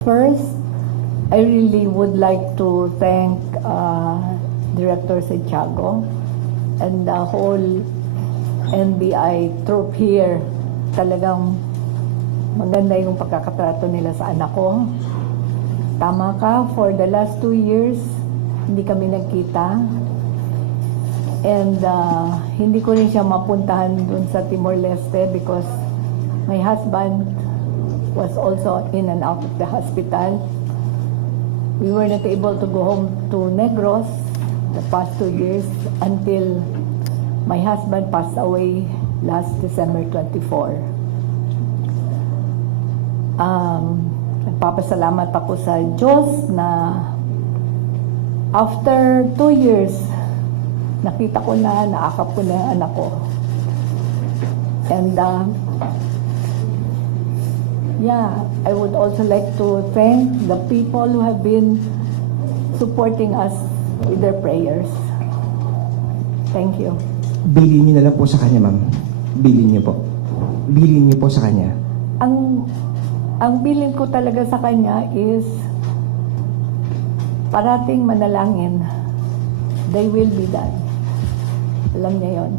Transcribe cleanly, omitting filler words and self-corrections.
First, I really would like to thank Director Santiago and the whole NBI troop here. Talagang maganda yung pagkakatrato nila sa anak ko. Tama ka, for the last 2 years, hindi kami nagkita. And hindi ko rin siya mapuntahan dun sa Timor-Leste because my husband was also in and out of the hospital. We were not able to go home to Negros the past 2 years until my husband passed away last December 24. Nagpapasalamat ako sa Diyos na after 2 years, nakita ko na, naakap ko na yung anak ko. And I would also like to thank the people who have been supporting us with their prayers. Thank you. Bilhin niyo na lang po sa kanya, ma'am. Bilhin niyo po. Bilhin niyo po sa kanya. Ang bilin ko talaga sa kanya is parating manalangin. They will be done. Alam niya yon.